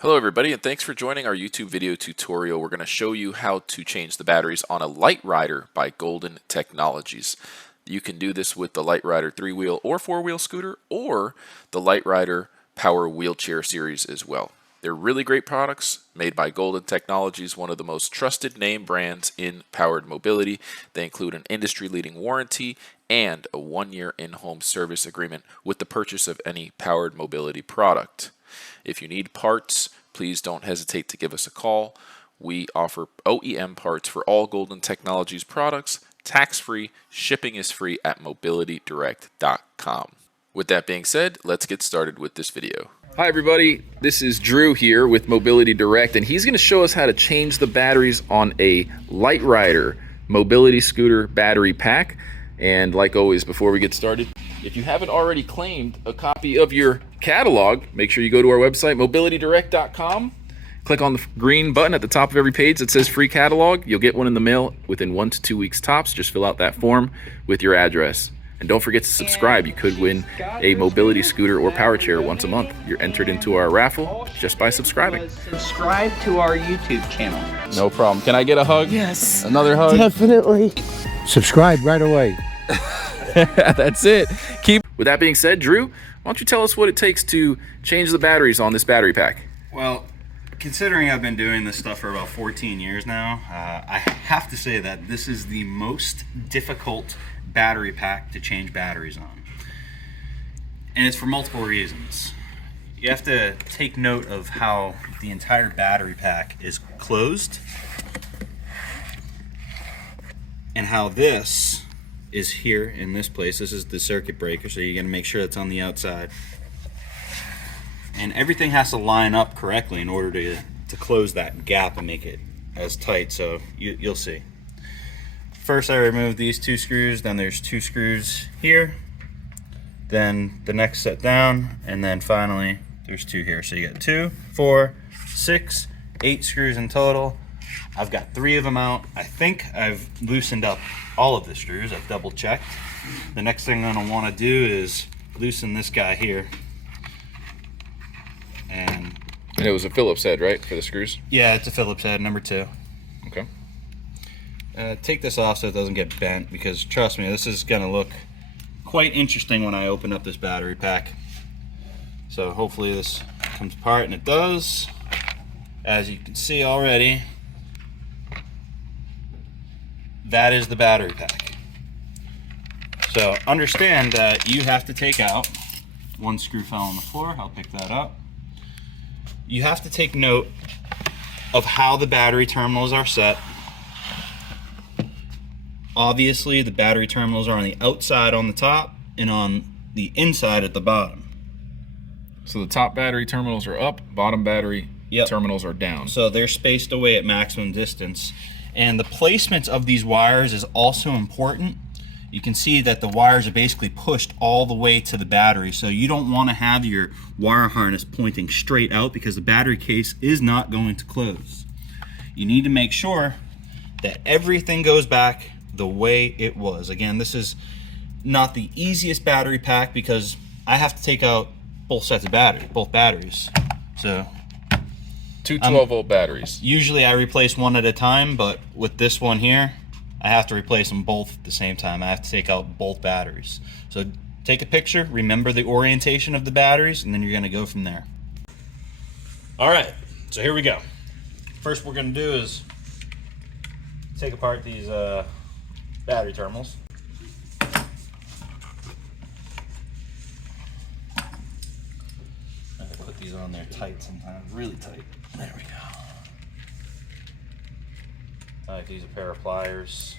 Hello everybody, and thanks for joining our YouTube video tutorial. We're going to show you how to change the batteries on a Lite-Rider by Golden Technologies. You can do this with the Lite-Rider 3-wheel or 4-wheel scooter or the Lite-Rider Power Wheelchair series as well. They're really great products made by Golden Technologies, one of the most trusted name brands in powered mobility. They include an industry-leading warranty and a 1-year in-home service agreement with the purchase of any powered mobility product. If you need parts, please don't hesitate to give us a call. We offer OEM parts for all Golden Technologies products, tax-free, shipping is free at mobilitydirect.com. With that being said, let's get started with this video. Hi everybody, this is Drew here with Mobility Direct, and he's going to show us how to change the batteries on a Lite-Rider mobility scooter battery pack. And like always, before we get started, if you haven't already claimed a copy of your catalog, make sure you go to our website, mobilitydirect.com. Click on the green button at the top of every page that says free catalog. You'll get one in the mail within 1 to 2 weeks tops. Just fill out that form with your address. And don't forget to subscribe. You could win a mobility scooter or power chair once a month. You're entered into our raffle just by subscribing. Subscribe to our YouTube channel. No problem. Can I get a hug? Yes. Another hug? Definitely. Subscribe right away. That's it. With that being said, Drew, why don't you tell us what it takes to change the batteries on this battery pack? Well, considering I've been doing this stuff for about 14 years now, I have to say that this is the most difficult battery pack to change batteries on. And it's for multiple reasons. You have to take note of how the entire battery pack is closed and how this is here in this place. This is the circuit breaker, so you're going to make sure it's on the outside. And everything has to line up correctly in order to close that gap and make it as tight, so you'll see. First I removed these 2 screws, then there's 2 screws here, then the next set down, and then finally there's 2 here. So you got 2, 4, 6, 8 screws in total. I've got 3 of them out. I think I've loosened up all of the screws. I've double checked. The next thing I'm gonna wanna do is loosen this guy here. And it was a Phillips head, right, for the screws? Yeah, it's a Phillips head, number 2. Okay. Take this off so it doesn't get bent, because trust me, this is gonna look quite interesting when I open up this battery pack. So hopefully this comes apart, and it does. As you can see already, that is the battery pack. So understand that you have to take out, 1 screw fell on the floor, I'll pick that up. You have to take note of how the battery terminals are set. Obviously, the battery terminals are on the outside on the top and on the inside at the bottom. So the top battery terminals are up, bottom battery terminals are down. So they're spaced away at maximum distance. And the placement of these wires is also important. You can see that the wires are basically pushed all the way to the battery. So you don't want to have your wire harness pointing straight out, because the battery case is not going to close. You need to make sure that everything goes back the way it was. Again, this is not the easiest battery pack because I have to take out both sets of both batteries. So 2 12-volt batteries. Usually I replace one at a time, but with this one here, I have to replace them both at the same time. I have to take out both batteries. So take a picture, remember the orientation of the batteries, and then you're gonna go from there. All right, so here we go. First we're gonna do is take apart these battery terminals. I have to put these on there tight sometimes, really tight. There we go. I have to use a pair of pliers.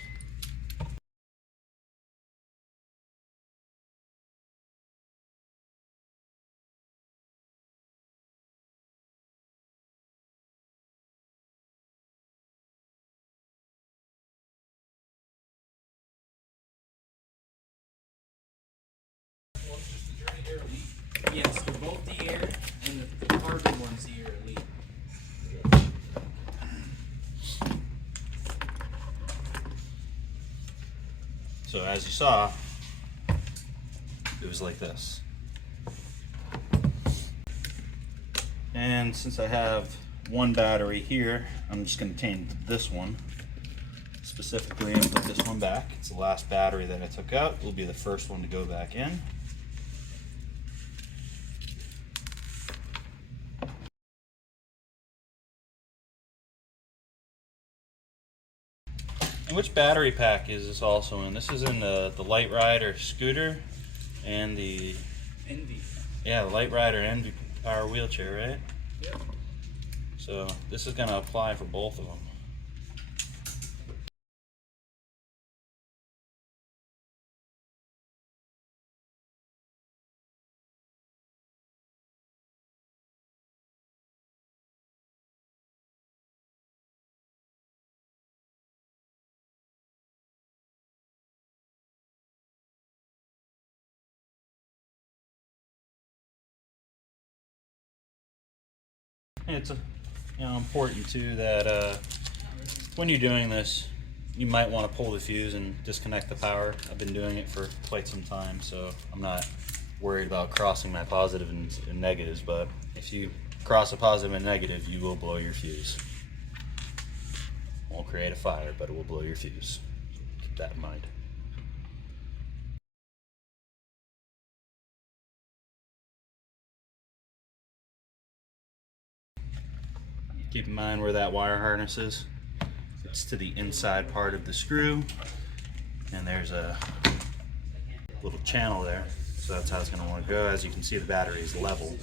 Yes, for both the air and the carbon ones, the air elite. So as you saw, it was like this. And since I have one battery here, I'm just going to change this one specifically and put this one back. It's the last battery that I took out. It will be the first one to go back in. And which battery pack is this also in? This is in the Lite-Rider scooter and the Envy. yeah, the Lite-Rider Envy power wheelchair, right? Yep. So this is going to apply for both of them. It's important too that when you're doing this, you might want to pull the fuse and disconnect the power. I've been doing it for quite some time, so I'm not worried about crossing my positive and negatives, but if you cross a positive and negative, you will blow your fuse. Won't create a fire, but it will blow your fuse. Keep that in mind. Keep in mind where that wire harness is. It's to the inside part of the screw, and there's a little channel there, so that's how it's going to want to go. As you can see, the battery is level.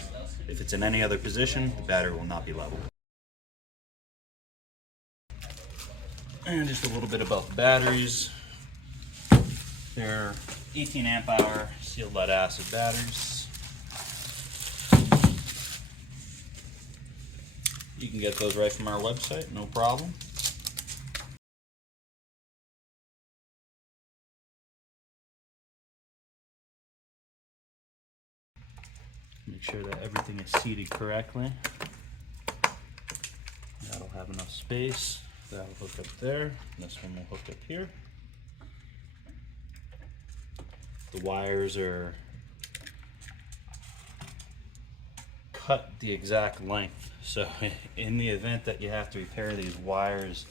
If it's in any other position, the battery will not be level. And just a little bit about the batteries. They're 18 amp hour sealed lead acid batteries. You can get those right from our website, no problem. Make sure that everything is seated correctly. That'll have enough space. That'll hook up there. This one will hook up here. The wires are cut the exact length. So in the event that you have to repair these wires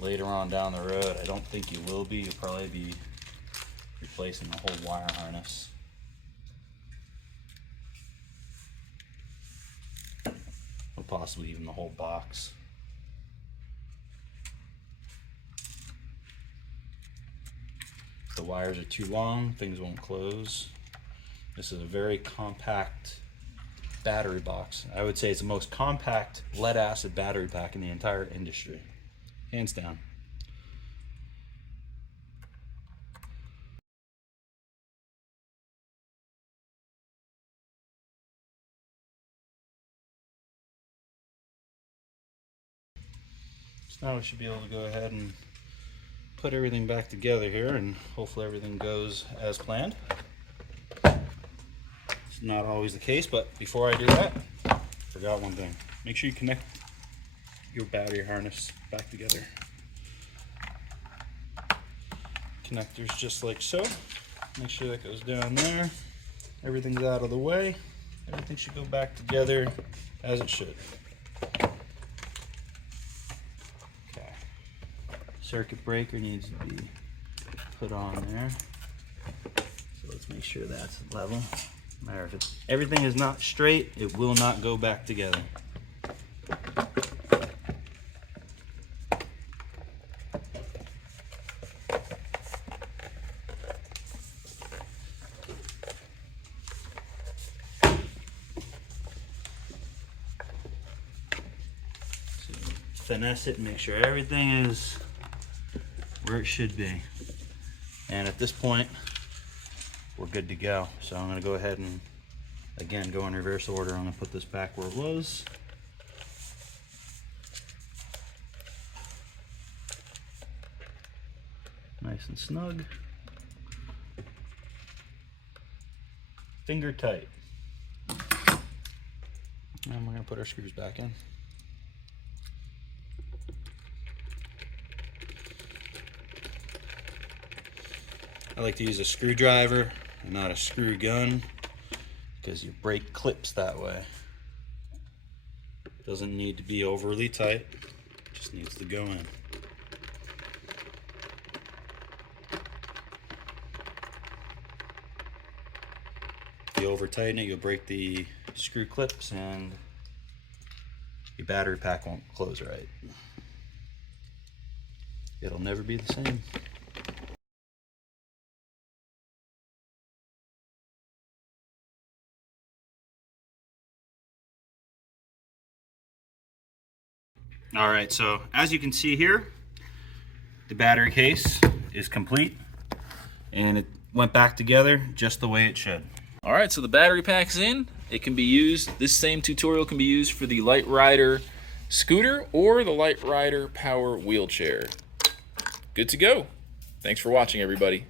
later on down the road, I don't think you will be. You'll probably be replacing the whole wire harness. Or possibly even the whole box. If the wires are too long, things won't close. This is a very compact battery box. I would say it's the most compact lead acid battery pack in the entire industry, hands down. So now we should be able to go ahead and put everything back together here, and hopefully everything goes as planned. It's not always the case, but before I do that, I forgot one thing. Make sure you connect your battery harness back together. Connectors just like so. Make sure that goes down there. Everything's out of the way. Everything should go back together as it should. Okay. Circuit breaker needs to be put on there. So let's make sure that's level. No matter if everything is not straight, it will not go back together. So finesse it and make sure everything is where it should be. And at this point, we're good to go. So I'm going to go ahead and again go in reverse order. I'm going to put this back where it was. Nice and snug. Finger tight. And we're going to put our screws back in. I like to use a screwdriver and not a screw gun because your brake clips that way. Doesn't need to be overly tight, just needs to go in. If you over tighten it, you'll break the screw clips and your battery pack won't close right. It'll never be the same. Alright, so as you can see here, the battery case is complete and it went back together just the way it should. All right, so the battery pack's in. It can be used, this same tutorial can be used for the Literider scooter or the Literider power wheelchair. Good to go. Thanks for watching, everybody.